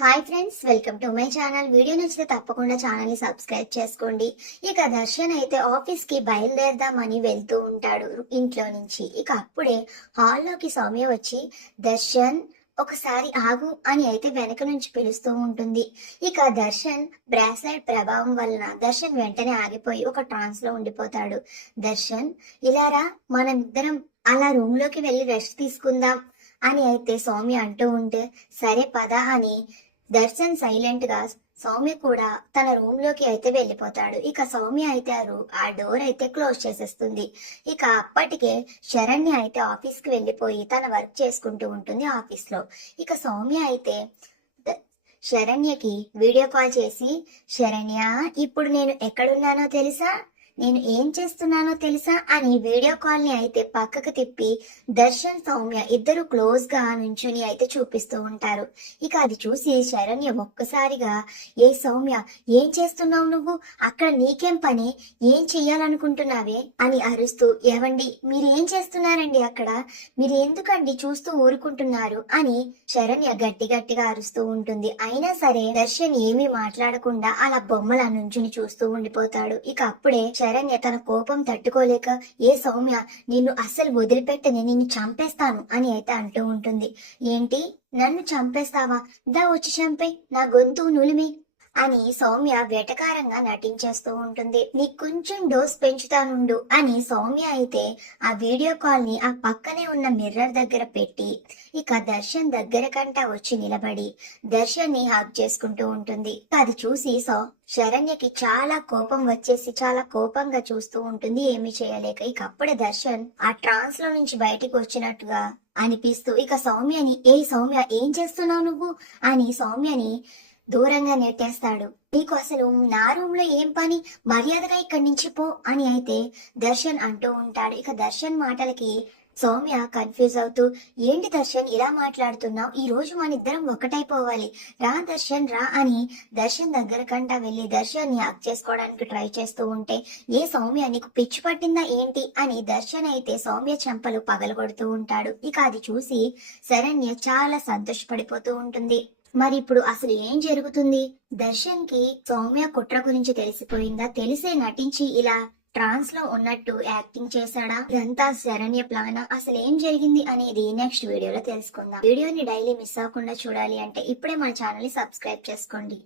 Hi friends, welcome to my channel. Video నచ్చితే తప్పకుండా channel ని సబ్స్క్రైబ్ చేసుకోండి. ఇక దర్శన్ అయితే ఆఫీస్ కి బయలుదేరదామని వెళ్తూ ఉంటాడు ఇంట్లో నుంచి. ఇక అప్పుడే హాల్లోకి సౌమ్య వచ్చి దర్శన్ ఒకసారి ఆగు అని అయితే వెనక నుంచి పిలుస్తూ ఉంటుంది. ఇక దర్శన్ బ్రాస్లైట్ ప్రభావం వలన దర్శన్ వెంటనే ఆగిపోయి ఒక ట్రాన్స్ లో ఉండిపోతాడు. దర్శన్, ఇలారా, మనమిద్దరం అలా రూమ్ లోకి వెళ్ళి రెస్ట్ తీసుకుందాం అని అయితే సౌమ్య అంటూ ఉంటే, సరే పద అని దర్శన్ సైలెంట్ గా సౌమ్య కూడా తన రూమ్ లోకి అయితే వెళ్ళిపోతాడు. ఇక సౌమ్య అయితే ఆ డోర్ అయితే క్లోజ్ చేసేస్తుంది. ఇక అప్పటికే శరణ్య అయితే ఆఫీస్ కి వెళ్ళిపోయి తన వర్క్ చేసుకుంటూ ఉంటుంది ఆఫీస్ లో. ఇక సౌమ్య అయితే శరణ్యకి వీడియో కాల్ చేసి, శరణ్య, ఇప్పుడు నేను ఎక్కడున్నానో తెలుసా, నేను ఏం చేస్తున్నానో తెలుసా అని వీడియో కాల్ ని అయితే పక్కకు తిప్పి దర్శన్ సౌమ్య ఇద్దరు క్లోజ్ గా నుంచుని అయితే చూపిస్తూ ఉంటారు. ఇక అది చూసి శరణ్య ఒక్కసారిగా, ఏ సౌమ్య, ఏం చేస్తున్నావు నువ్వు అక్కడ, నీకేం పని, ఏం చెయ్యాలనుకుంటున్నావే అని అరుస్తూ, ఏవండి మీరు ఏం చేస్తున్నారండి అక్కడ, మీరు ఎందుకండి చూస్తూ ఊరుకుంటున్నారు అని శరణ్య గట్టిగా అరుస్తూ ఉంటుంది. అయినా సరే దర్శన్ ఏమీ మాట్లాడకుండా అలా బొమ్మల నుంచుని చూస్తూ ఉండిపోతాడు. ఇక అప్పుడే శరణ్య తన కోపం తట్టుకోలేక, ఏ సౌమ్య, నిన్ను అస్సలు వదిలిపెట్టని, నిన్ను చంపేస్తాను అని అయితే అంటూ ఉంటుంది. ఏంటి, నన్ను చంపేస్తావా, దా వచ్చి చంపే, నా గొంతు నులిమి అని సౌమ్య వెటకారంగా నటించేస్తూ ఉంటుంది. నీకు కొంచెం డోస్ పెంచుతానుండు అని సౌమ్య అయితే ఆ వీడియో కాల్ ని ఆ పక్కనే ఉన్న మిర్రర్ దగ్గర పెట్టి ఇక దర్శన్ దగ్గర కంటా వచ్చి నిలబడి దర్శన్ ని హగ్ చేసుకుంటూ ఉంటుంది. అది చూసి శరణ్యకి చాలా కోపం వచ్చేసి చాలా కోపంగా చూస్తూ ఉంటుంది, ఏమీ చేయలేక. ఇక అప్పుడే దర్శన్ ఆ ట్రాన్స్ లో నుంచి బయటికి వచ్చినట్టుగా అనిపిస్తూ ఇక సౌమ్యని, ఏ సౌమ్య, ఏం చేస్తున్నావు నువ్వు అని సౌమ్యని దూరంగా నెట్టేస్తాడు. నీకు అసలు నా రూమ్ లో ఏం పని, మర్యాదగా ఇక్కడి నుంచి పో అని అయితే దర్శన్ అంటూ ఉంటాడు. ఇక దర్శన్ మాటలకి సౌమ్య కన్ఫ్యూజ్ అవుతూ, ఏంటి దర్శన్ ఇలా మాట్లాడుతున్నావు, ఈ రోజు మన ఇద్దరం ఒకటైపోవాలి, రా దర్శన్ రా అని దర్శన్ దగ్గర కంటా వెళ్లి దర్శన్ ని హక్ చేసుకోవడానికి ట్రై చేస్తూ ఉంటే, ఏ సౌమ్య, నీకు పిచ్చి పట్టిందా ఏంటి అని దర్శన్ అయితే సౌమ్య చెంపలు పగలగొడుతూ ఉంటాడు. ఇక అది చూసి శరణ్య చాలా సంతోషపడిపోతూ ఉంటుంది. మరి ఇప్పుడు అసలు ఏం జరుగుతుంది, దర్శన్ కి సౌమ్య కుట్ర గురించి తెలిసిపోయిందా, తెలిసే నటించి ఇలా ట్రాన్స్ లో ఉన్నట్టు యాక్టింగ్ చేశాడా, ఇదంతా శరణ్య ప్లానా, అసలు ఏం జరిగింది అనేది నెక్స్ట్ వీడియోలో తెలుసుకుందాం. వీడియోని డైలీ మిస్ అవ్వకుండా చూడాలి అంటే ఇప్పుడే మన ఛానల్ ని సబ్స్క్రైబ్ చేసుకోండి.